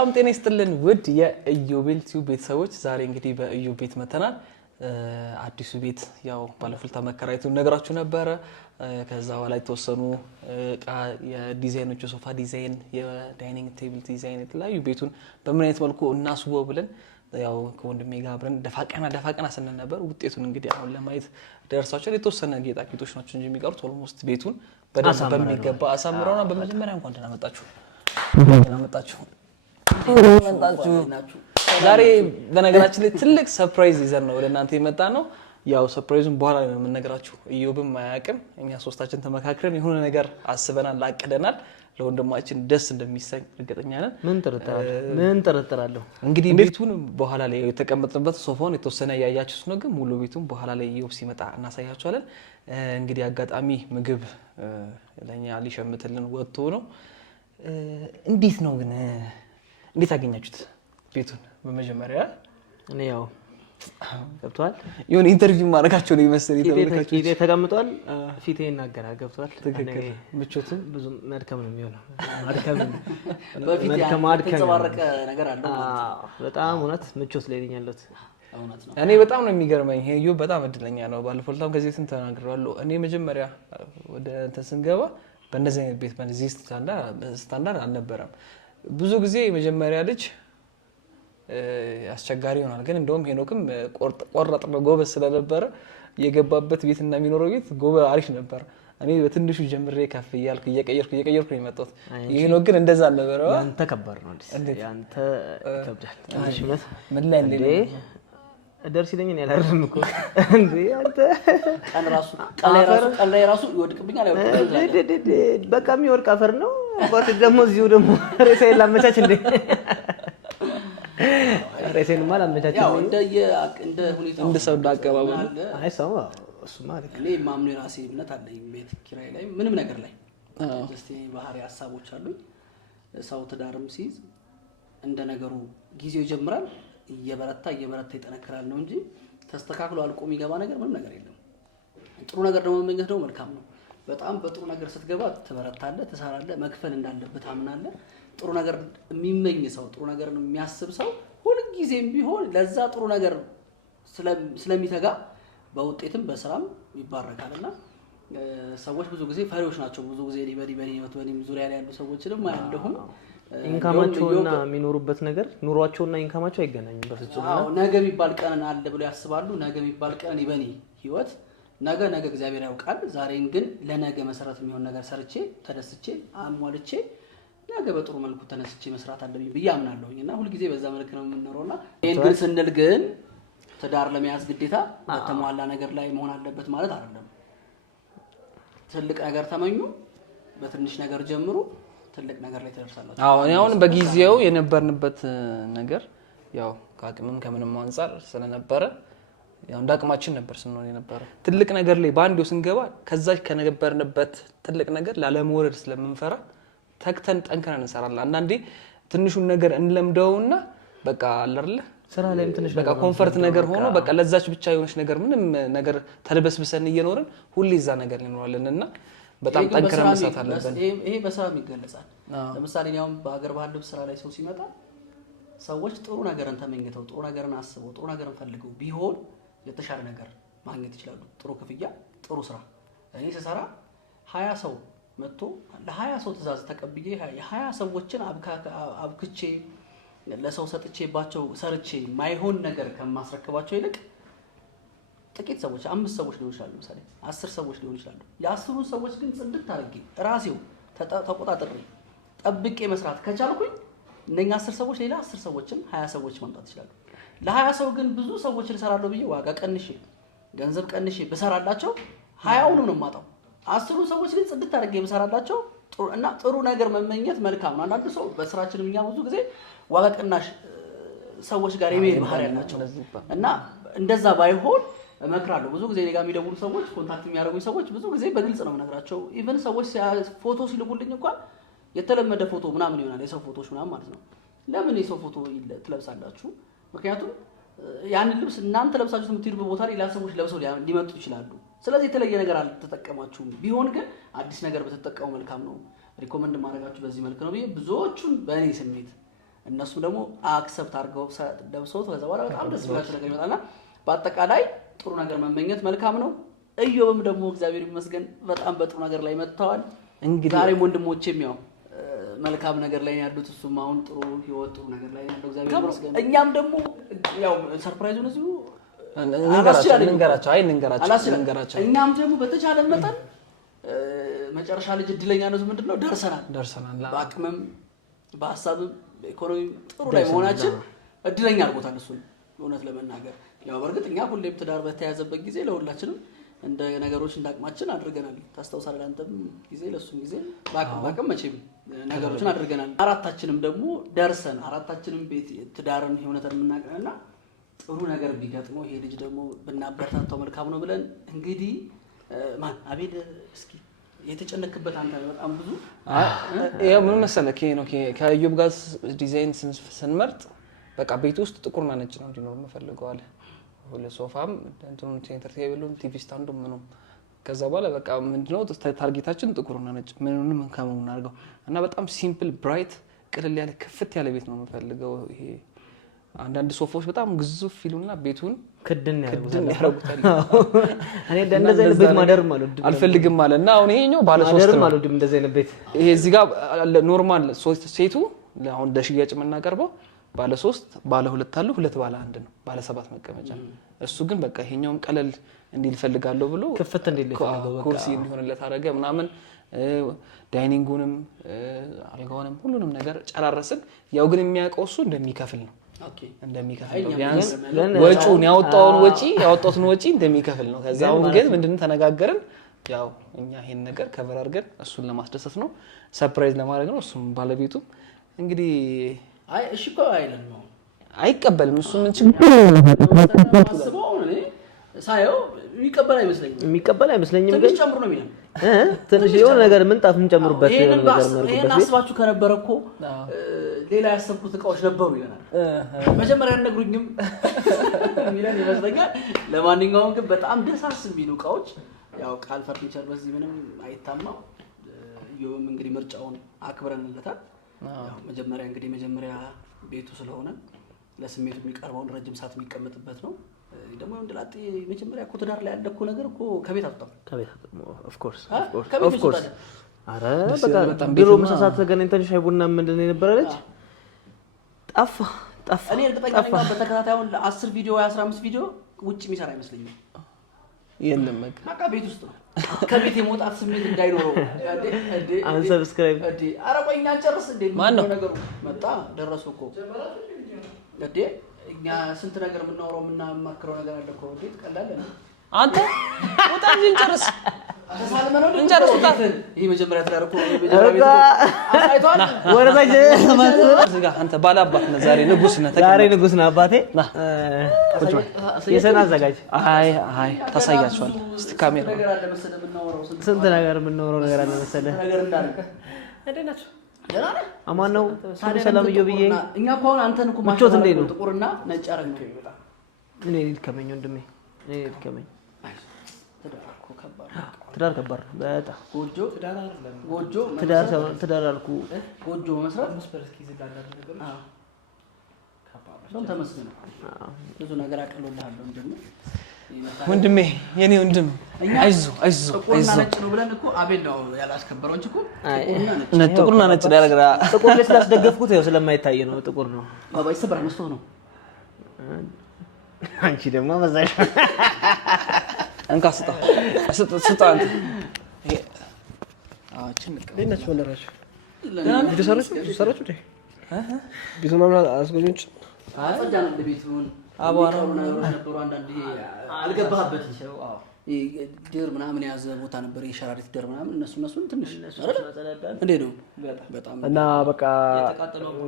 ሰላም ጤና ይስጥልን ውድ የኢዮቤል ቲዩብ ቤተሰቦች ዛሬ እንግዲህ በኢዮብ ቤት መተናል አዲሱ ቤት ያው ባለፉት ተመከራይቱን ነገራችሁ ነበር ከዛ በኋላ የተወሰኑ የዲዛይኖች ሶፋ ዲዛይን የዳይኒንግ ቴብል ዲዛይን የተለያዩ ቤቱን በምን አይነት መልኩ እናስውበው ብለን ያው ከወንድሜ ጋር አብረን ደፋቀና ስንል ነበር ውጤቱን እንግዲህ አሁን ለማየት ደርሳችሁ የተወሰነ ጌጣጌጦች ናቸው እንጂ የሚቀሩት ኦልሞስት ቤቱን በደንብ በሚገባ አሳምረውና በመጀመሪያ እንኳን ደህና መጣችሁ ዛሬ በነገራችን ላይ ትልቅ ሰርፕራይዝ ይዘን ነው ለእናንተ የመጣ ነው ያው ሰርፕራይዙን በኋላ ነው የምንነግራችሁ ኢዮብም ማያቅም እኛ ሶስታችን ተመካክረን የሆነ ነገር አስበናል አቅደናል ለወንድማችን ደስ እንደሚሰኝ እርግጠኛ ነን ምን ተረተራለሁ እንግዲህ ቤቱን በኋላ ላይ የተቀመጥንበት ሶፋውን የተወሰነ ያያችሁት ነው ግን ሙሉ ቤቱን በኋላ ላይ ኢዮብ ሲመጣ እናሳያችኋለን እንግዲህ አጋጣሚ ምግብ ለኛ ሊሸምትልን ወጥቶ ነው እንዴት ነው ግን እንዴት አገኛችሁት ቤቱን በመጀመሪያ እኔ ያው ገብቷል ይሁን ኢንተርቪው ማድረጋቸው ነው ይመስል ተመልካቾች ፊቴ ተቀምጧል ፊቴ ይናገራል ገብቷል ትክክል ምቾትም ብዙ መድከም ነው የሚሆነው በፊት የተንጸባረቀ ነገር አለ በጣም እውነት ምቾት ላይ ነኛለሁት እኔ በጣም ነው የሚገርመኝ ኢዮብ በጣም እድለኛ ነው ባለፈው ለታም ከዚህ እንትን ተናግሬዋለሁ እኔ መጀመሪያ ወደ እንትን ስንገባ በእንደዚህ አይነት ቤት በዚህ ስታንዳርድ አልነበረም ብዙ ጊዜ መጀመሪያ ልጅ አስቸጋሪ ይሆናል ግን እንደውም ሄኖክም ቆራጥ ነው ጎበዝ ስለነበረ የገባበት ቤትና የሚኖረው ቤት ጎበዝ አሪፍ ነበር እኔ በትንሹ ጀምሬ ከፍ እያልኩ እየቀየርኩ ነው የመጣሁት ሄኖክ ግን እንደዛ አልነበረ ያንተ ከባድ ነው ያንተ ይከብዳል እሺ ምን ላይ እንደ ደርስ ይለኝ እኔ አላረም እኮ እንዴ አንተ ቀን ላይ ራሱ ይወድቅብኛል በቃ የሚወድቅ አፈር ነው ወጥ ደግሞ እዚሁ ደግሞ ሬሳዬን ላመቻች እንዴ ሬሳዬን ማለት አመቻች ያው እንደ ሁኔታው እንደ ሰው አቀባበል አይ ሰው እሱ ማለት እኔ ማምነው ራሴ እምነት አለኝ ቤት ኪራይ ላይ ምንም ነገር ላይ ጀስት ባህሪ ሐሳቦች አሉኝ ሰው ትዳርም ሲይዝ እንደ ነገሩ ጊዜው ይጀምራል እየበረታ ይጠነክራል ነው እንጂ ተስተካክሎ አልቆ የሚገባ ነገር ምንም ነገር የለም ጥሩ ነገር ደግሞ መመኘት ነው መልካም ነው በጣም በጥሩ ነገር ስትገባ ትበረታለህ ትሰራለህ መክፈል እንዳለበት አምናለህ ጥሩ ነገር የሚመኝ ሰው ጥሩ ነገር የሚያስብ ሰው ሁሉ ጊዜም ቢሆን ለዛ ጥሩ ነገር ስለሚተጋ በውጤትም በስራም ይባረካልና ሰዎች ብዙ ጊዜ ፈሪዎች ናቸው ብዙ ጊዜ በኔ ዙሪያ ላይ ያሉ ሰዎችንም አይደለም ኢንካማቸውና የሚኖሩበት ነገር ኑሯቸውና ኢንካማቸው አይገናኝም በፍጹም አዎ ነገ የሚባል ቀን አለ ብለው ያስባሉ ነገ የሚባል ቀን ይበኔ ህይወት ነገ እግዚአብሔር ያውቃል ዛሬን ግን ለነገ መሰረት የሚሆን ነገር ሰርቼ ተደስቼ አሟልቼ ነገ በጥሩ መልኩ ተነስቼ መስራት አለብኝ በያምናለሁኝና ሁሉ ጊዜ በዛ መልኩ ነው የምንኖርና ይሄን ግን ስንል ግን ትዳር ለመያዝ ግዴታ ተሟላ ነገር ላይ መሆን አለበት ማለት አይደለም ትልቅ ነገር ተመኙ በትንሽ ነገር ጀምሩ ትልቅ ነገር ላይ ተደርሳላችሁ አዎ አሁን በጊዜው የነበርንበት ነገር ያው ከአቅምም ከምንም አንፃር ስለነበረ ያው እንዳቅማችን ነበር ስንሆን የነበረው ትልቅ ነገር ላይ ባንዴው ስንገባ ከዛች ከነበርንበት ትልቅ ነገር ላለመውረድ ስለምንፈራ ተክተን ጠንክረን እንሰራለን አንዳንዴ ትንሹን ነገር እንለምደውና በቃ አለርለ ስራ ላይም ትንሽ በቃ ኮምፎርት ነገር ሆኖ በቃ ለዛች ብቻ የሆነች ነገር ምንም ነገር ተልበስብሰን እየኖርን ሁሌ እዛ ነገር ይኖራልና በጣም ጠንክረን መስራት አለብን ይሄ በስራም ይገለጻል ለምሳሌ ያው በአገር ባህል ልብስ ስራ ላይ ሰው ሲመጣ ሰዎች ጥሩ ነገርን ተመኝተው ጥሩ ነገርን አስበው ጥሩ ነገርን ፈልገው ቢሆን የተሻለ ነገር ማግኘት ይችላሉ ጥሩ ክፍያ ጥሩ ስራ እኔ ስሰራ 20 ሰው መጥቶ ለ20 ሰው ትእዛዝ ተቀብዬ የ20 ሰዎችን አብክቼ ለሰው ሰጥቼባቸው ሰርቼ ማይሆን ነገር ከማስረከባቸው ይልቅ ጥቂት ሰዎች 5 ሰዎች ሊሆኑ ይችላሉ ምሳሌ 10 ሰዎች ሊሆኑ ይችላሉ የ10 ሰዎች ግን ጽድት አድርጌ ራሴው ተቆጣጥሬ ጠብቄ መስራት ከቻልኩኝ እነኛ 10 ሰዎች ሌላ 10 ሰዎችን 20 ሰዎች ማምጣት ይችላሉ ለ20 ሰው ግን ብዙ ሰዎች ልሰራለሁ ብዬ ዋጋ ቀንሼ ገንዘብ ቀንሼ በሰራላቸው 20ውን ነው ማጣው 10 ሰዎች ግን ጽድት አድርጌ በሰራላቸው ጥሩ ነገር መመኘት መልካም ነው አንዳንድ ሰው በስራችን እኛ ብዙ ጊዜ ዋጋ ቀናሽ ሰዎች ጋር የሚሄድ ባህሪ ያላቸው እና እንደዛ ባይሆን እመክራለሁ ብዙ ጊዜ ሌጋ የሚደውሉ ሰዎች ኮንታክት የሚያደርጉኝ ሰዎች ብዙ ጊዜ በግልጽ ነው የምነግራቸው ኢቭን ሰዎች ፎቶ ሲልኩልኝ እንኳን የተለመደ ፎቶ ምናምን ይሆናል የሰው ፎቶዎች ምናምን ማለት ነው ለምን የሰው ፎቶ ትለብሳላችሁ ምክንያቱም ያን ልብስ እናንተ ለብሳችሁት የምትሄዱበት ቦታ ላይ ሌላ ሰዎች ለብሰው ሊመጡ ይችላሉ ስለዚህ የተለየ ነገር አልተጠቀማችሁም ቢሆን ግን አዲስ ነገር በተጠቀሙ መልካም ነው ሪኮመንድ ማድረጋችሁ በዚህ መልኩ ነው ብዙዎቹን በእኔ ስሜት እነሱ ደግሞ አክሰፕት አድርገው ለብሰውት ከዛ በኋላ በጣም ደስ የሚላቸው ነገር ይመጣልና በአጠቃላይ ጥሩ ነገር መመኘት መልካም ነው። እዮብም ደግሞ እግዚአብሔር ይመስገን በጣም በጥሩ ነገር ላይ መጥተዋል። እንግዲህ ዛሬም ወንድሞቼም ያው መልካም ነገር ላይ ያሉት እሱም አሁን ጥሩ ህይወት ጥሩ ነገር ላይ ያለው እግዚአብሔር ይመስገን። እኛም ደግሞ ያው ሰርፕራይዙን እዚሁ እንገራቸው። እኛም ደግሞ በተቻለ መጠን መጨረሻ ልጅ እድለኛ ነው ምንድነው ደርሰናል። በአቅምም በሀሳብም በኢኮኖሚ ጥሩ ላይ መሆናችን እድለኛ አድርጎታል እሱን እውነት ለመናገር ያው በእርግጥ እኛ ሁሌም ትዳር በተያዘበት ጊዜ ለሁላችንም እንደ ነገሮች እንዳቅማችን አድርገናል። ታስታውሳለህ አንተም ጊዜ ለሱም ጊዜ በአቅም መቼም ነገሮችን አድርገናል። አራታችንም ደግሞ ደርሰን አራታችንም ቤት ትዳርን ህይወትን የምናቀናና ጥሩ ነገር ቢገጥመው ይሄ ልጅ ደግሞ ብናበረታታው መልካም ነው ብለን እንግዲህ ማን አቤል እስኪ የተጨነክበት አንተ በጣም ብዙ ያው ምን መሰለህ ከኢዮብ ጋር ዲዛይን ስንመርጥ በቃ ቤት ውስጥ ጥቁርና ነጭ ነው እንዲኖር የምፈልገው አለ። ሁሉ ሶፋም እንትኑን ሴንተር ቴብሉም ቲቪ ስታንዱም ምንም ከዛ በኋላ በቃ ምንድነው ታርጌታችን ጥቁርና ነጭ ምንንም ከመሆን አድርገው እና በጣም ሲምፕል ብራይት ቅልል ያለ ክፍት ያለ ቤት ነው የምፈልገው። ይሄ አንዳንድ ሶፋዎች በጣም ግዙፍ ፊሉና ቤቱን ክድን ያረጉታል። እኔ እንደዚህ አይነት ቤት ማደር ማለት አልፈልግም ማለትና አሁን ይሄኛው ባለ 3 ነው ማለት እንደዚህ አይነት ቤት ይሄ እዚህ ጋር ኖርማል ሴቱ አሁን ለሽያጭ የምናቀርበው ባለ 3 ባለ 2 አለ 2 ባለ 1 ነው ባለ 7 መቀመጫ እሱ ግን በቃ ይሄኛውን ቀለል እንዲል ፈልጋለሁ ብሎ ክፍት እንዲል ፈልጋለሁ በቃ ኩርሲ እንዲሆንለት አደረገ ምናምን ዳይኒንጉንም አልጋውንም ሁሉንም ነገር ጨራረስን። ያው ግን የሚያውቀው እሱ እንደሚከፍል ነው እንደሚከፍል ነው ቢያንስ ወጪውን ያወጣውን ወጪ እንደሚከፍል ነው። ከዛው ግን ምንድነው ተነጋገርን ያው እኛ ይሄን ነገር ከቨር አድርገን እሱን ለማስደሰት ነው ሰርፕራይዝ ለማድረግ ነው። እሱም ባለቤቱም እንግዲህ አይ እሺ እኮ አይደለም ነው አይቀበልም እሱ ምን ችግር አስበው ነው ሳይው የሚቀበል አይመስለኝም ግን ጨምሩ ነው የሚለው ትንሽ የሆነ ነገር ምንጣፍም ጨምሩበት የሆነ ነገር መርጉበት ይሄን አስባችሁ ከነበረ እኮ ሌላ ያሰብኩት እቃዎች ነበሩ ይላል መጀመሪያ ነግሩኝም ሚላን ይመስለኛል። ለማንኛውም ግን በጣም ደሳስ የሚሉ እቃዎች ያው ቃል ፈርኒቸር በዚህ ምንም አይታማም። ይሁን እንግዲህ ምርጫውን አክብረንለታል። ያው መጀመሪያ ቤቱ ስለሆነ ለስሜቱ የሚቀርበውን ረጅም ሰዓት የሚቀመጥበት ነው። ደግሞ እንደላጤ መጀመሪያ እኮ ትዳር ላይ ያለኩ ነገር እኮ ከቤት አጣው ኦፍ ኮርስ አረ በጣም ድሮ መሳሳት ተገናኝተን ሻይ ቡና ምንድነው የነበረች ጠፋ እኔ እርግጠኛ ነኝ በተከታታዩን 10 ቪዲዮ ወይ 15 ቪዲዮ ውጪ የሚሰራ አይመስለኝም። የለም በቃ ቤት ውስጥ ነው ከቤት የመውጣት ስሜት እንዳይኖረው አንሰብስክራይብ ኧረ ቆይ እኛ ጨርስ እንዴ ነገሩ መጣ ደረሱ እኮ እንዴ እኛ ስንት ነገር የምናወራው የምናማክረው ነገር አለ እኮ እንዴ ቀላል ነው አንተ ወጣን እንጨርስ ተሳልመን ነው እንጨርስ ይሄ መጀመሪያ ተዳርኩ አሳይቷል ወረዳጅ እዚህ ጋር አንተ ባላባት ነህ ዛሬ ንጉስ ነህ አባቴ የሰና አዘጋጅ አይ ታሳያቸዋል እስቲ ካሜራ ነገር አለ መሰለ የምናወራው ስንት ነገር የምናወራው ነገር አለ መሰለ ነገር እንዳልከ እንዴናችሁ ደህና ነህ አማን ነው ሰላም ይብዬ እኛ እኮ አሁን አንተን እኮ ማቾት እንዴ ነው ጥቁርና ነጭ አረግ ነው ይመጣ እኔ ልከመኝ ወንድሜ እኔ ልከመኝ ትዳር ከባድ ነው በጣም ትዳር አልኩ ጎጆ መስራት መስፐርስኪ ዝላላ ነገር ከባድ ነው ተመስገን ብዙ ነገር አቀሎልሃለሁ ወንድሜ የኔ ወንድም አይዞ ነጭ ነው ብለን እኮ አቤል ነው ያላስከበረው እንጂ እኮ ጥቁርና ነጭ ዳረግራ ጥቁር ላይ ስላስደገፍኩት ያው ስለማይታይ ነው ጥቁር ነው ባባይ ሰብራ መስቶ ነው አንቺ ደግሞ በዛሽ እንካ ስጣ አንተ አችን ለነሱ ወለራሽ ቪዲዮ ሰራችሁ እንዴ ቢቱ ማምላ አስጎጆች አፈዳን ለቤቱን አቧራው ነበሩ አንዳንድ አልገባህበት ድር ምናምን ያዘ ቦታ ነበር የሸራሪት ድር ምናምን እነሱን ትንሽ እንዴ ነው በጣም እና በቃ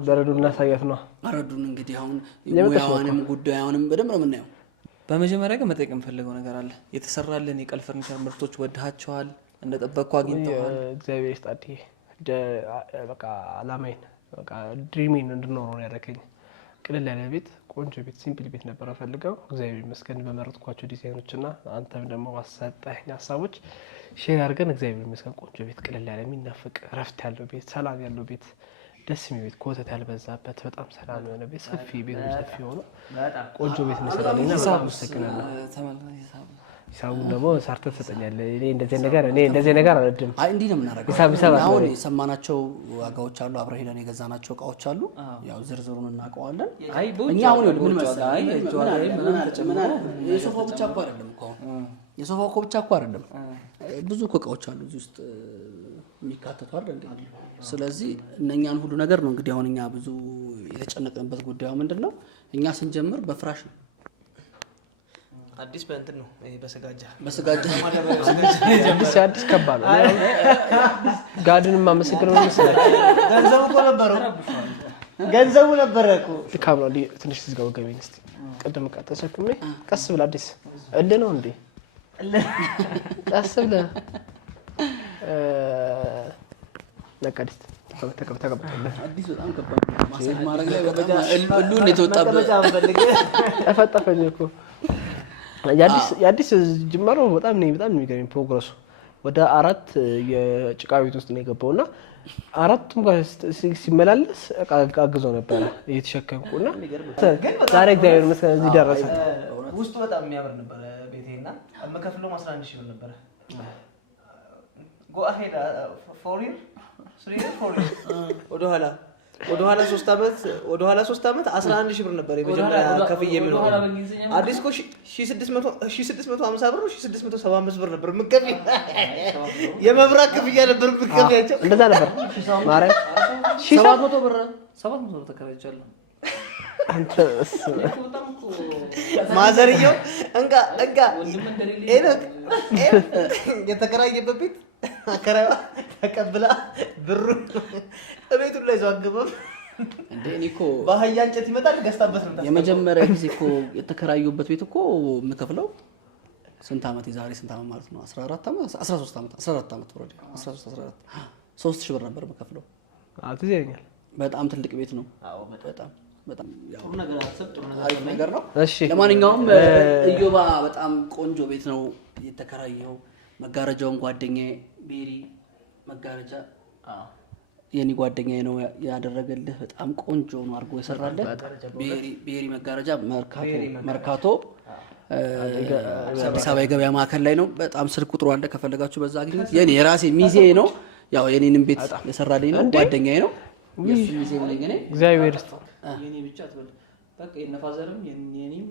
በረዱን እናሳያት ነው አረዱን እንግዲህ አሁን ሙያውንም ጉዳዩንም በደንብ ነው የምናየው። በመጀመሪያ ግን መጠየቅ የምፈልገው ነገር አለ። የተሰራልን የቀል ፈርኒቸር ምርቶች ወድሃቸዋል? እንደጠበቅኩ አግኝተዋል? እግዚአብሔር ይስጣት። በቃ አላማዬን በቃ ድሪሜን እንድኖረው ነው ያደረገኝ። ቅልል ያለ ቤት፣ ቆንጆ ቤት፣ ሲምፕል ቤት ነበር ፈልገው። እግዚአብሔር ይመስገን በመረጥኳቸው ዲዛይኖችና አንተም ደግሞ ዋሰጠኝ ሀሳቦች ሼር አድርገን እግዚአብሔር ይመስገን ቆንጆ ቤት፣ ቅልል ያለ የሚናፍቅ ረፍት ያለው ቤት፣ ሰላም ያለው ቤት ደስ የሚል ቤት ኮተት ያልበዛበት በጣም ሰላም የሆነ ቤት ሰፊ ቤት ሰፊ ሆኖ ቆንጆ ቤት ነው የሰራልኝ እና በጣም አመሰግናለሁ። ሂሳቡን ደግሞ ሰርተህ ትሰጠኛለህ። እኔ እንደዚህ ነገር አልወድም። አይ እንዲህ ነው የምናደርገው። አሁን የሰማናቸው ዋጋዎች አሉ፣ አብረን ሄደን የገዛናቸው እቃዎች አሉ። ያው ዝርዝሩን እናውቀዋለን። እኛ አሁን ምን መሰለህ የሶፋው ብቻ እኮ አይደለም እኮ የሶፋው እኮ ብቻ እኮ አይደለም፣ ብዙ እቃዎች አሉ እዚህ ውስጥ የሚካተቱ አይደል እንዴ? ስለዚህ እነኛን ሁሉ ነገር ነው እንግዲህ አሁን እኛ ብዙ የተጨነቅንበት ጉዳዩ ምንድነው? እኛ ስንጀምር በፍራሽ ነው። አዲስ በእንትን ነው በስጋጃ አዲስ ከባድ ነው። ጋድንም ማመሰግነው መሰለህ ገንዘቡ ነበረ እኮ ካምራ ትንሽ ዝጋው ገበኝ እስቲ ቀደም ተሸክሜ ቀስ ብላ አዲስ ነው እንዴ? ቀስ ብላ ነቀዲስ ተቀበለ አዲስ በጣም ከባድ ነው። ማሰብ ማድረግ ላይ በጣም ሁሉን የተወጣበት ተፈጠፈኝ እኮ የአዲስ ጅማሮ በጣም የሚገርም ፕሮግረሱ ወደ 4 የጭቃ ቤት ውስጥ ነው የገባውና 4ቱም ጋር ሲመላለስ አግዞ ነበር እየተሸከምኩና ዛሬ እግዚአብሔር ይመስገን እዚህ ደረሰ። ውስጡ በጣም የሚያምር ነበር ቤቴና አመከፍለው 11000 ብር ነበር። ጎ አሄድ ፎሪን ወደኋላ 3 አመት 11000 ብር ነበር የመጀመሪያ ከፍዬ የምኖር። አዲስ እኮ 1650 ብር 1675 ብር ነበር ምከፍ የመብራት ክፍያ ነበር ምከፍያቸው እንደዛ ነበር። ማረም 700 ብር ተከራይቻለሁ። አንተ ማዘርየው እንጋ ኤነክ የተከራየበት ቤት አከራዋ ተቀብላ ብሩ እቤቱን ላይ ዘዋገበም እንዴ እኮ ባህያ እንጨት ይመጣል ገዝታበት ነው። የመጀመሪያ ጊዜ እኮ የተከራዩበት ቤት እኮ የምከፍለው ስንት አመት የዛሬ ስንት አመት ማለት ነው? 14 አመት 14 አመት ወረደ 3000 ብር ነበር የምከፍለው። አትዘኛል። በጣም ትልቅ ቤት ነው። አዎ በጣም ጥሩ ነገር አሰብ ጥሩ ነገር ነው። እሺ ለማንኛውም ኢዮባ በጣም ቆንጆ ቤት ነው የተከራየው። መጋረጃውን ጓደኛዬ ቤሪ መጋረጃ የኔ ጓደኛዬ ነው ያደረገልህ። በጣም ቆንጆ ነው አድርጎ የሰራልህ። ቤሪ መጋረጃ መርካቶ አዲስ አበባ የገበያ ማዕከል ላይ ነው። በጣም ስልክ ቁጥሩ አለ ከፈለጋችሁ በዛ አግኙት። የኔ የራሴ ሚዜ ነው። ያው የኔንም ቤት የሰራልኝ ነው ጓደኛዬ ነው። የሱ ሚዜ ነው ለኔ እግዚአብሔር ይስጥ። የኔ ብቻ አትበል በቃ የነፋዘርም የኔም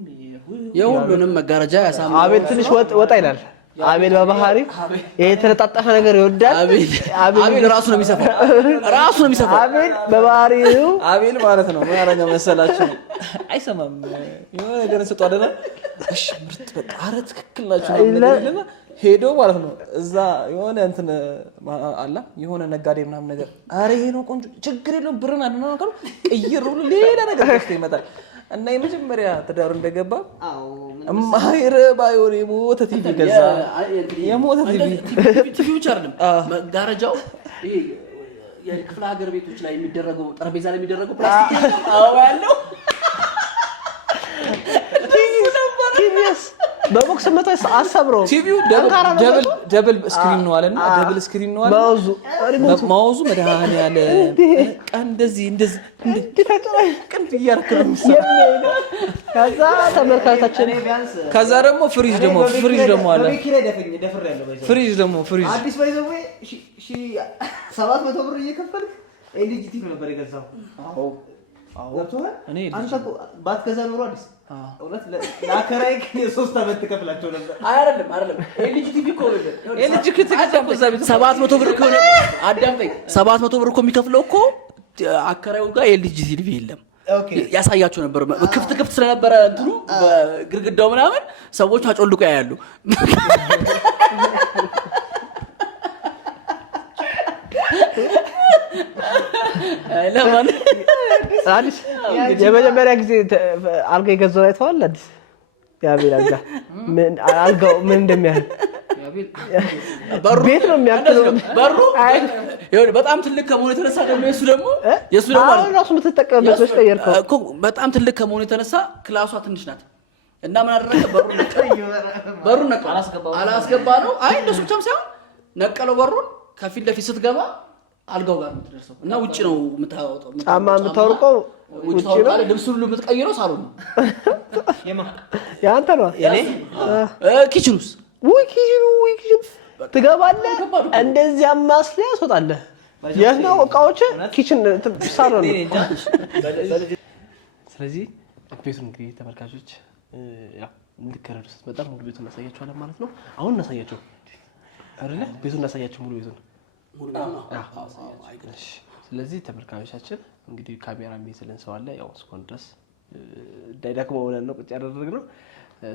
የሁሉንም መጋረጃ ያሳምራል። አቤል ትንሽ ወጣ ይላል። አቤል በባህሪው የተለጣጠፈ ነገር ይወዳል። አቤል ራሱ ነው የሚሰፋው። አቤል በባህሪው አቤል ማለት ነው ምን ያረጋ መሰላችሁ? አይሰማም የሆነ ነገር ሰጧደና እሺ ምርጥ በቃ አረ ትክክል ናችሁ ማለት ነው ሄዶ ማለት ነው እዛ የሆነ እንትን አላ የሆነ ነጋዴ ምናምን ነገር አረ ይሄ ነው ቆንጆ ችግር የለውም ብርና እና ነው ቀይር ብሎ ሌላ ነገር ከፍቶ ይመጣል። እና የመጀመሪያ ትዳር እንደገባ ማይረባ የሆነ የሞተ ቲቪ ገዛ። የሞተ ቲቪ ብቻ አይደለም መጋረጃው ይሄ የክፍለ ሀገር ቤቶች ላይ የሚደረገው ጠረጴዛ ላይ የሚደረገው ፕላስቲክ አዎ ያለው ቲቪስ በቦክስ መቶ አሰብረው ቲቪው ደብል ስክሪን ነው አለና ደብል ስክሪን ነው አለ ማውዙ መድሃኒ ያለ ቀን እንደዚህ ቀን ይያርክም ከዛ ተመልካቾችን ከዛ ደግሞ ፍሪጅ ደግሞ አለ ፍሪጅ አዲስ ባይዘው 700 ብር እየከፈልክ ኤልጂ ቲቪ ነበር የገዛው። አዎ እኔ አንተ ባትገዛ ኖሮ አዲስ እውነት ለአከራይ የ3 አመት ተከፍላቸው ነበር። አይደለም ኤልጂ ቲቪ እኮ ነው ኤልጂ ከተከፈለ 700 ብር እኮ ነው። አዳምጠኝ 700 ብር እኮ የሚከፍለው እኮ አከራዩ ጋር ኤልጂ ቲቪ የለም። ያሳያቸው ነበር ክፍት ስለነበረ እንትኑ ግርግዳው ምናምን ሰዎች አጮልቆ ያያሉ። ለማን አዲስ የመጀመሪያ ጊዜ አልጋ የገዛው አይተዋል። አዲስ ያቤል አልጋው ምን እንደሚያህል ቤት ነው የሚያክለው። በሩ በጣም ትልቅ ከመሆኑ የተነሳ ደግሞ የሱ ደግሞ አሁን ራሱ የምትጠቀምበት ወስጥ ቀየርከው እኮ በጣም ትልቅ ከመሆኑ የተነሳ ክላሷ ትንሽ ናት እና ምን አደረገ? በሩን ነቀለው። አላስገባ ነው። አይ እንደሱ ብቻም ሳይሆን ነቀለው በሩን። ከፊት ለፊት ስትገባ አልጋው ጋር የምትደርሰው እና ውጭ ነው የምታወጣው። ጫማ የምታወልቀው ውጭ ነው። ልብስ ሁሉ የምትቀይረው ሳሎን ነው። የአንተ ነው የኔ ኪችኑስ ኪችኑ ትገባለህ፣ እንደዚህ አማስለህ ያስወጣለህ። የት ነው እቃዎች? ኪችን ሳሎን ነው። ስለዚህ ቤቱን እንግዲህ ተመልካቾች ያው እንድከረዱት በጣም ሙሉ ቤቱን እናሳያቸዋለን ማለት ነው። አሁን እናሳያቸው አይደለ? ቤቱን እናሳያቸው ሙሉ ቤቱን። ስለዚህ ተመልካቾቻችን እንግዲህ ካሜራ የሚይዝልን ሰው አለ። ያው እስካሁን ድረስ እንዳይደክመው ብለን ነው ቁጭ ያደረግነው።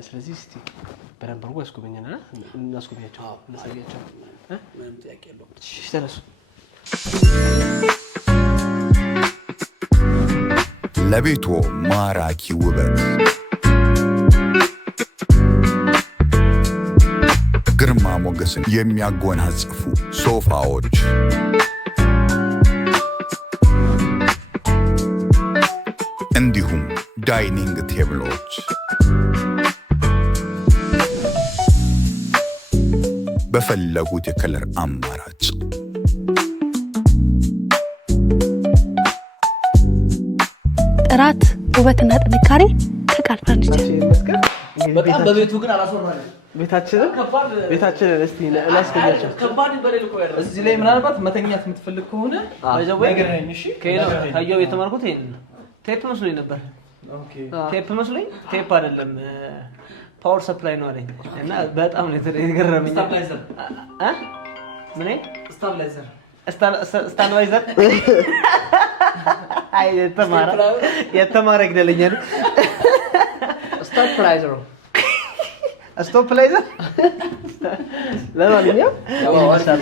ስለዚህ እስቲ በደንብ አድርጎ ያስጎበኘናል። እናስጎበኛቸው፣ እናሳያቸው። ምንም ጥያቄ የለውም። እሺ ተነሱ። ለቤቱ ማራኪ ውበት ግርማ ሞገስን የሚያጎናጽፉ ሶፋዎች፣ እንዲሁም ዳይኒንግ ቴብሎች በፈለጉት የከለር አማራጭ ጥራት፣ ውበትና ጥንካሬ ከቃል ፈርኒቸር። በጣም በቤቱ ግን አላስወራንም። ቤታችንን እስቲ እናስገኛቸው። ከባድ በሌል እኮ ያለው እዚህ ላይ ምናልባት መተኛት የምትፈልግ ከሆነ ነገርኝ። እሺ ከየው የተማርኩት ይሄን ቴፕ መስሎኝ ነበር። ቴፕ መስሎኝ ቴፕ አይደለም ፓወር ሰፕላይ ነው አለኝ እና በጣም ነው የተገረመኝ። ስታብላይዘር ምን ስታብላይዘር ስታብላይዘር አይ የተማረ ይግደለኛል። ስታብላይዘር ስቶፕላይዘር ለማንኛውም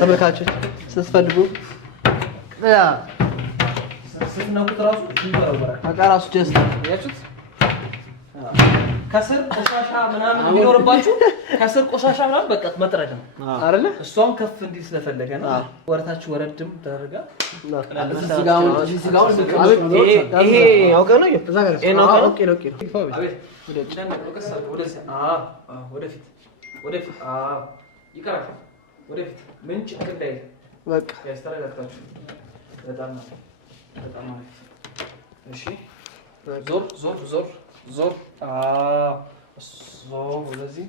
ተመልካቾች ስትፈልጉ ስትነኩት ራሱ ይበረበራል። በቃ ራሱ ጀስት ያችሁት ከስር ቆሻሻ ምናምን የሚኖርባችሁ ከስር ቆሻሻ ምናምን በቃ መጥረግ ነው አይደለ? እሷም ከፍ እንዲል ስለፈለገ ነው። ወረታችሁ ወረድም ተደረጋ። ይሄ አውቀህ ነው እዛ ጋር ይሄን አውቀህ ነው? ኦኬ ኦኬ ወደፊት ይቀራል። ወደፊት ምንጭ እንዳይ በቃ ያስተረጋግጣችሁ። በጣም አሪፍ። እሺ ዞር ዞር ዞር ዞር ወደዚህ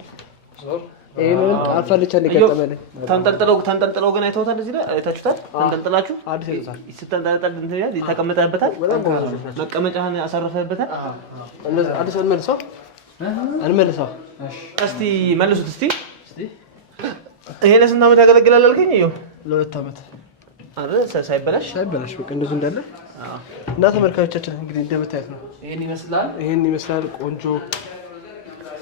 ዞር። ይሄንን ቃል ፈርኒቸር ነው የገጠመልኝ። ተንጠልጥለው ግን አይተውታል። እዚህ ላይ አይታችሁታል። ተንጠልጥላችሁ አዲስ ይሉታል። ስትንጠልጠል እንትን ይላል። ተቀምጠህበታል። መቀመጫህን አሳርፈህበታል። አዲስ እንመልሰው። እስቲ መልሱት። እስቲ ይሄ ለስንት ዓመት ያገለግላል አልከኝ? ይኸው ለ2 ዓመት አይደል? ሳይበላሽ በቃ እንደዚሁ እንዳለ እና ተመልካቾቻችን እንግዲህ እንደምታዩት ነው። ይሄን ይመስላል። ቆንጆ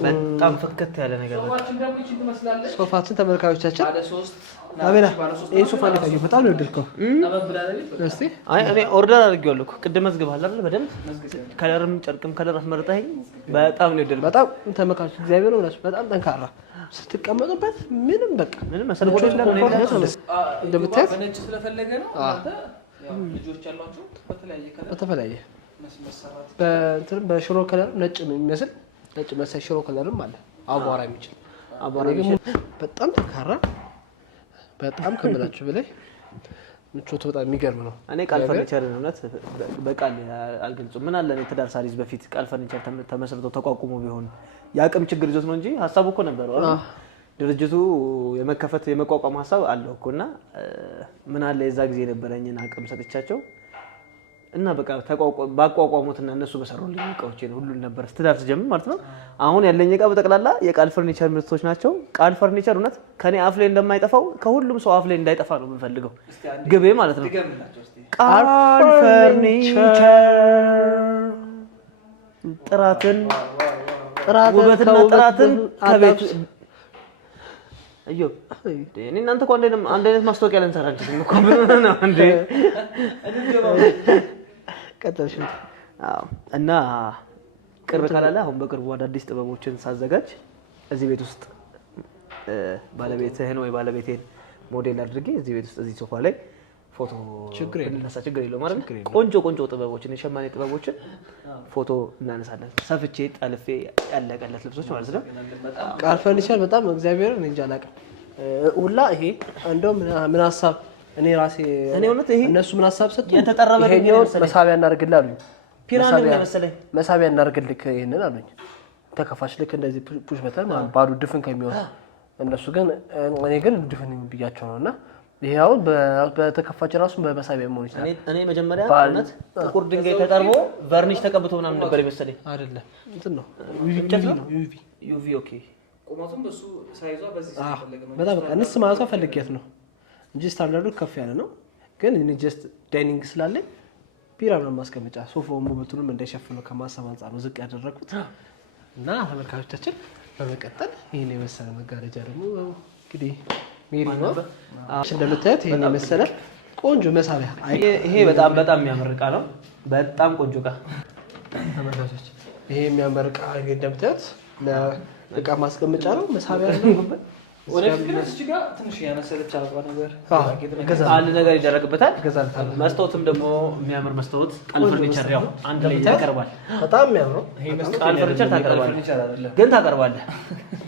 በጣም ፍክት ያለ ነገር ነው። ሶፋችን ተመልካቾቻችን አቤላ ይሄ ሶፋ ላይ ታየው በጣም ነው የወደድከው? እስቲ አይ እኔ ኦርደር አድርጌዋለሁ እኮ ቅድም መዝግበሃል አይደል? በደንብ ከለርም ጨርቅም ከለር አስመርጠኸኝ በጣም ነው የወደድኩት። በጣም ተመልካቾች እግዚአብሔር ነው ብላችሁ በጣም ጠንካራ ስትቀመጡበት ምንም በቃ ምንም መሰለኝ እንደምታዩት በነጭ ስለፈለገ ነው። ልጆች ያሏችሁ በተለያየ በእንትን በሽሮ ከለር ነጭ የሚመስል ነጭ መሳይ ሽሮ ከለርም አለ። አቧራ የሚችል አቧራ የሚችል በጣም ጠንካራ በጣም ከምላችሁ በላይ ምቾቱ በጣም የሚገርም ነው። እኔ ቃል ፈርኒቸርን እውነት በቃል አልገልጹም። ምን አለ እኔ ትዳር ሳሪዝ በፊት ቃል ፈርኒቸር ተመስርቶ ተቋቁሞ ቢሆን የአቅም ችግር ይዞት ነው እንጂ ሀሳቡ እኮ ነበረው አይደል? ድርጅቱ የመከፈት የመቋቋም ሀሳብ አለው እኮና ምን አለ የዛ ጊዜ የነበረኝን አቅም ሰጥቻቸው እና በቃ ባቋቋሙትና እነሱ በሰሩልኝ እቃዎች ነው ሁሉ ነበር ትዳር ስጀምር ማለት ነው። አሁን ያለኝ እቃ በጠቅላላ የቃል ፈርኒቸር ምርቶች ናቸው። ቃል ፈርኒቸር እውነት ከኔ አፍ ላይ እንደማይጠፋው ከሁሉም ሰው አፍ ላይ እንዳይጠፋ ነው የምፈልገው ግቤ ማለት ነው። ቃል ፈርኒቸር ጥራትን ውበትና ጥራትን ከቤት አዮ እኔ እናንተ እኮ አንድ አይነት ማስታወቂያ ልንሰራ እንችላለን እኮ ምን ነው እንዴ? ቀጥልሽ። አዎ እና ቅርብ ካላለ አሁን በቅርቡ አዳዲስ ጥበቦችን ሳዘጋጅ እዚህ ቤት ውስጥ ባለቤትህን ወይ ባለቤቴን ሞዴል አድርጌ እዚህ ቤት ውስጥ እዚህ ሶፋ ላይ ፎቶ ችግር የለውም ማለት ነው። ቆንጆ ጥበቦችን የሸማኔ ጥበቦችን ፎቶ እናነሳለን። ሰፍቼ ጠልፌ ያለቀለት ልብሶች ማለት ነው። ቃል ፈርኒቸር በጣም እግዚአብሔርን እንጃ አላውቅም ሁላ ይሄ እንደው ምን ሀሳብ እኔ ራሴ እኔ እውነት ይሄ እነሱ ምን ሐሳብ ሰጡ የተጠረበ ይሄኛው መሳቢያ እናርግልህ አሉኝ ፒራሚድ ነው መሰለኝ መሳቢያ እናርግልህ ይሄንን አሉኝ ተከፋሽ ልክ እንደዚህ ፑሽ በተን ማለት ባዶ ድፍን ከሚሆን እነሱ ግን እኔ ግን ድፍን ብያቸው ነውና ይሄው በተከፋች ራሱ በመሳቢያ መሆን ይችላል እኔ መጀመሪያ እውነት ጥቁር ድንጋይ ተጠርቦ ቨርኒሽ ተቀብቶ ምናምን ነበር ይመስለኝ አይደለም እንትን ነው ዩቪ ኦኬ ቁመቱም በሱ ሳይዟ በዚህ ተፈልገ ነው በጣም በቃ እንስ ማለቷ ፈልጊያት ነው እንጂ ስታንዳርዱ ከፍ ያለ ነው ግን እኔ ጀስት ዳይኒንግ ስላለኝ ፒራሚድ ማስቀመጫ ሶፋው ሙበቱንም እንዳይሸፍነው ከማሰብ አንፃር ነው ዝቅ ያደረኩት እና ተመልካቾቻችን በመቀጠል ይሄን የመሰለ መጋረጃ ደግሞ እንግዲህ ሜሪ ነው እንደምታዩት ይሄን የመሰለ ቆንጆ መሳቢያ ይሄ በጣም የሚያምር ዕቃ ነው በጣም ቆንጆ ዕቃ ተመልካቾች ይሄ የሚያምር ዕቃ እንደምታዩት ለዕቃ ማስቀመጫ ነው መሳቢያ ነው ወደፊት ግን እዚህ ጋር ትንሽ ያነሰለች አልባ ነገር አንድ ነገር ይደረግበታል መስታወትም ደግሞ የሚያምር መስታወት ቃል ፈርኒቸር ያው አንድ ላይ ያቀርባል በጣም የሚያምረው ቃል ፈርኒቸር ታቀርባለህ ግን ታቀርባለህ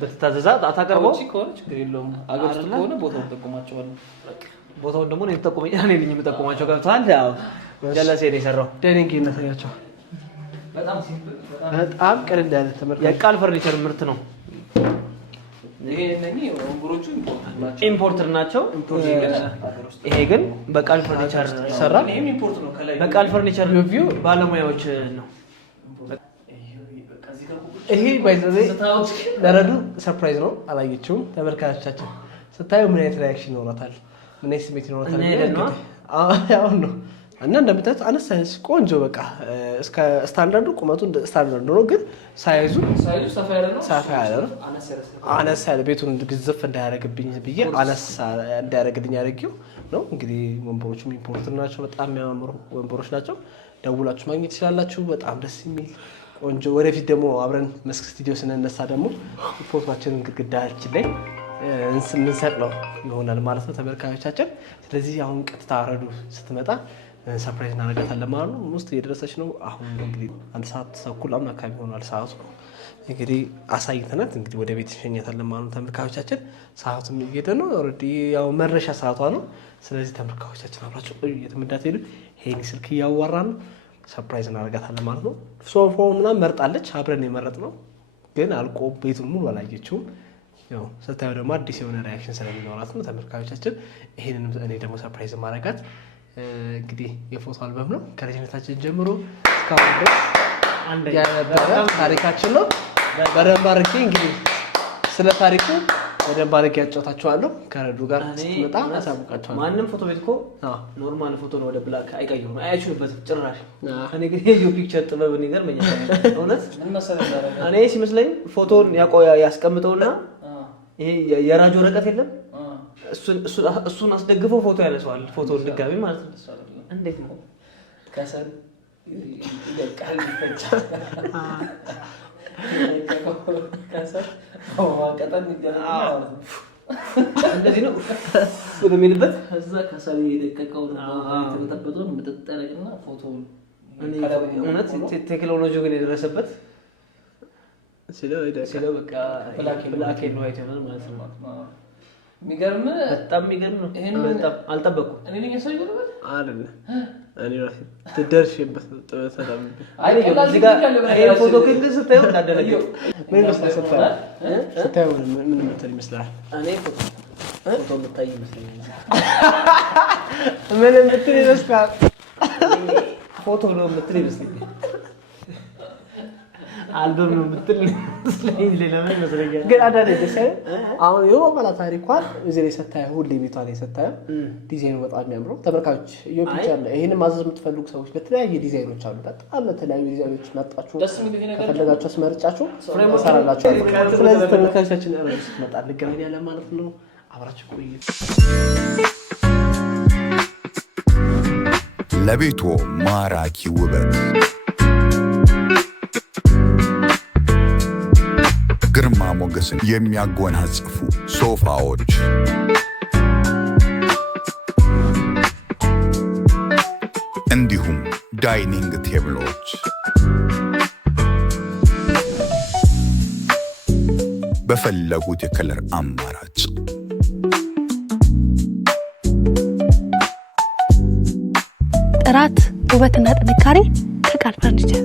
በተታዘዛ ታቀርበው እቺ ከሆነ ችግር የለውም አገር ውስጥ ከሆነ ቦታውን ተጠቁማቸዋለሁ ቦታውን ደግሞ ነው ተጠቁመኝ እኔ ነኝ የምጠቁማቸው ገብቷል ያው ጀለሴ ነው የሰራው ዳይኒንግ እናሳያቸው በጣም ሲምፕል በጣም ቀለል ያለ ተመርካች የቃል ፈርኒቸር ምርት ነው ይሄ እነኚህ ወንበሮቹ ኢምፖርተር ናቸው ይሄ ግን በቃል ፈርኒቸር ይሰራል ይሄም ኢምፖርት ነው ከላይ በቃል ፈርኒቸር ሪቪው ባለሙያዎች ነው ይሄ ባይዘዜ ለረዱ ሰርፕራይዝ ነው አላየችውም ተመልካቾቻችን ስታዩ ምን አይነት ሪአክሽን ይኖራታል ምን አይነት ስሜት ይኖራታል አሁን ነው እና እንደምታዩት አነሳይስ ቆንጆ በቃ እስከ ስታንዳርዱ ቁመቱ ስታንዳርዱ ነው ግን ሳይዙ ሰፋ ያለ ነው አነሳ ያለ ቤቱን ግዝፍ እንዳያደርግብኝ ብዬ አነሳ እንዳያደርግልኝ ያደርጊው ነው እንግዲህ ወንበሮቹም ኢምፖርት ናቸው በጣም የሚያማምሩ ወንበሮች ናቸው ደውላችሁ ማግኘት ይችላልላችሁ በጣም ደስ የሚል ቆንጆ ወደፊት ደግሞ አብረን መስክ ስቱዲዮ ስንነሳ ደግሞ ፎቶአችንን ግድግዳችን ላይ እንሰቅለው ይሆናል ማለት ነው ተመልካቾቻችን ስለዚህ አሁን ቀጥታ ረዱ ስትመጣ ሰርፕራይዝ እናደርጋታለን ማለት ነው ውስጥ እየደረሰች ነው አሁን እንግዲህ አንድ ሰዓት ተኩል አካባቢ ሆኗል ሰዓቱ እንግዲህ አሳይተናት እንግዲህ ወደ ቤት እንሸኛታለን ማለት ነው ተመልካቾቻችን ሰዓቱም እየሄደ ነው ኦሬዲ ያው መረሻ ሰዓቷ ነው ስለዚህ ተመልካቾቻችን አብራችሁ ቆዩ የትም እንዳትሄዱ ሄኒ ስልክ እያዋራ ነው ሰርፕራይዝ እናደርጋታለን ማለት ነው ሶፋው ምናምን መርጣለች አብረን የመረጥነው ግን አልቆ ቤቱን ሙሉ አላየችውም ያው ስታዩ ደግሞ አዲስ የሆነ ሪአክሽን ስለሚኖራት ነው ተመልካቾቻችን ይሄንን እኔ ደግሞ ሰርፕራይዝ ማድረጋት እንግዲህ የፎቶ አልበም ነው ከልጅነታችን ጀምሮ እስካሁን ድረስ የነበረ ታሪካችን ነው በደንብ አድርጌ እንግዲህ ስለ ታሪኩ በደንብ አድርጌ ያጫውታችኋለሁ ከረዱ ጋር ስትመጣ አሳውቃችኋለሁ ማንም ፎቶ ቤት እኮ ኖርማል ፎቶ ነው ወደ ብላክ አይቀይሩም አይችሉበትም ጭራሽ እኔ ግን የዩ ፒክቸር ጥበብ ይገርመኛል እውነት እኔ ሲመስለኝ ፎቶን ያስቀምጠውና ይሄ የራጆ ወረቀት የለም እሱን አስደግፈው ፎቶ ያነሳዋል ፎቶን ድጋሚ ማለት ነው እንዴት ነው ከሰል ይደቃል ይፈጫል ከሰል ቀጠን ይገናኛል እንደዚህ ነው ወደሚልበት ከዛ ከሰል የደቀቀው ነው የተጠበጠው ምጥጠረቅና ፎቶውን እውነት ቴክኖሎጂ ግን የደረሰበት ሲለው በቃ ብላክ ኤንድ ዋይት ነው ማለት ነው የሚገርም በጣም የሚገርም ነው በጣም አልጠበቅኩም እኔ ነኝ ሰው ይገርማል አይደል እኔ ራሴ ትደርሽበት ተሰላም አይ እዚህ ጋር ይሄ ፎቶ ግን ስታዩ እንዳደረገው ምን መስላ ስታዩ ምን ምትል ይመስላል እኔ ፎቶ ምታይ ይመስለኛል ምን ምትል ይመስላል ፎቶ ነው ምትል ይመስለኛል አልበም ነው ምትል ስለኝ ሌላ ምን መስለኛል ግን አዳደ ደስ አሁን የሆነ ታሪኳን እዚህ ላይ ሰታዩ ሁሌ ቤቷ ላይ ሰታዩ ዲዛይኑ በጣም የሚያምረው ተመልካቾች ዮፒች አለ ይሄንን ማዘዝ የምትፈልጉ ሰዎች በተለያየ ዲዛይኖች አሉ በጣም በተለያዩ ዲዛይኖች መጣችሁ ከፈለጋችሁ አስመርጫችሁ ሰራላችሁ ስለዚህ ተመልካቾቻችን አረስ መጣ እንገናኛለን ማለት ነው አብራችሁ ቆዩ ለቤቶ ማራኪ ውበት ግርማ ሞገስን የሚያጎናጽፉ ሶፋዎች እንዲሁም ዳይኒንግ ቴብሎች በፈለጉት የከለር አማራጭ ውበትና ጥንካሬ ከቃል ፈርኒቸር